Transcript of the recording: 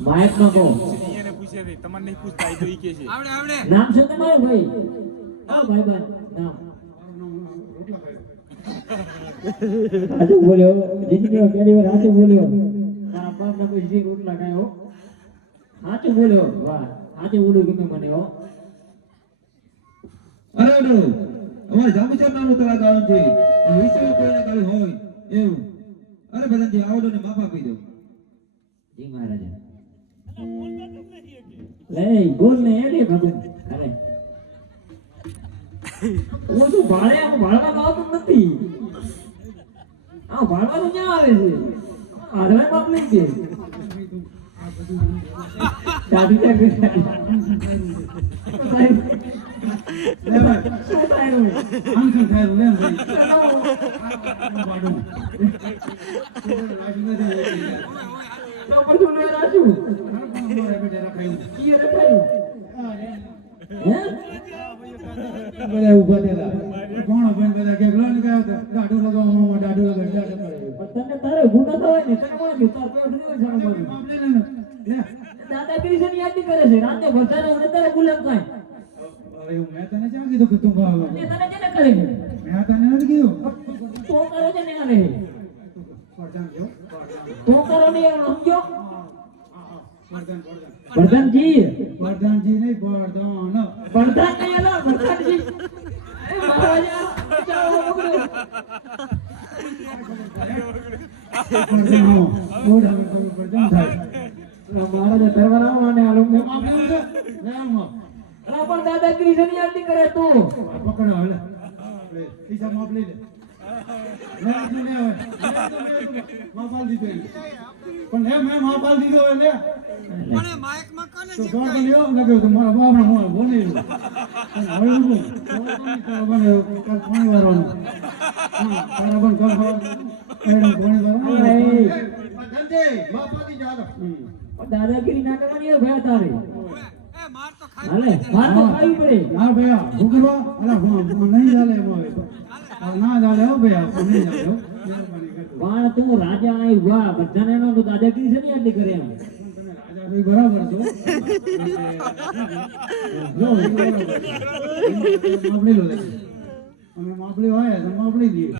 Mike નો કો એને પૂછે છે તમને નહીં પૂછતા એ તો ઈ કે છે આવડે નામ શું તમારું ભાઈ ભાઈ નામ આજે બોલ્યો જિંદગીમાં પહેલી વાર આજે બોલ્યો મારા બાપ ના કોઈ જી રોટલા ખાયો આજે બોલ્યો વાહ આજે બોલ્યો ગમે મને હો અરે નો અમારે જામુચર નામનું તળાવ ગાવાનું છે વિશ્વ કોઈને કાળી હોય એવું અરે બધાથી આવો ને માફ આપી દો જી મહારાજા લે બોલ ને એ લે ભગવાન અરે ઓ તો ભાળવા આવતું નથી આ ભાળવાનું ક્યાં આવે છે આધળે બાપ લઈ ગયે દાદી ક્યાં ગઈ શું થાય આમ શું થાય લે તો પર તું લે રાજુ કી રખાયું હે બધા ઉભા થયેલા કોણ ભાઈ બધા કે લોન ગયો તો દાડુ લગાવો દાડુ લગાવ દાડુ કરે તને તારે ગુનો થવાય ને તને કોણ કે તાર પેટ નહીં જાણો મારું મામલે ને લે દાદાગીરી છે યાદ કરે છે રાતે બધાને હું તારે ગુલામ કાય અરે મેં તને ક્યાં કીધું કે તું ભાવ તને કેને કરે મેં તને નથી કીધું તો કરો છે ને આને પડદાન જો તો કરો ને યાર સમજો પડદાન પ્રધાનજી પડદાનજી નહીં પડદાન પ્રધાન નહીં એલા પ્રધાનજી એ મહારાજા ચાલો પડદાન પડદાન થાય મહારાજા દરબાર અને આ લોકો મામલે ને ના પણ દાદાગીરી છે યાદ કરે તું પકડો હલે લે પૈસા માપ લઈ લે લે આવે માપાલ દીધો પણ હે મેં માપાલ દીધો એટલે પણ માઇક માં કોને તો કોણ બન્યો લગ્યો તો મારા બાપનો મોં બોલી હવે હું બને કાલ પાણી વાળવાનું તારા પણ કાલ મેડમ પાણી વાળવાનું ધંધે બાપાથી જાદો દાદાગીરી ના કરવાની હોય ભયા તારે એ માર તો ખાઈ હાલે માર તો ખાવી પડે ના ભૈયા હું કરવા અલા નહીં ચાલે એમાં ના ચાલે હો ભૈયા નહીં ચાલે હો પણ તું રાજા આઈ વાહ બધાને એનો તો દાદાગીરી છે ને એટલી કરે એમ બરાબર છો જો માપલી લો અમે માપલી હોય તો માપલી દઈએ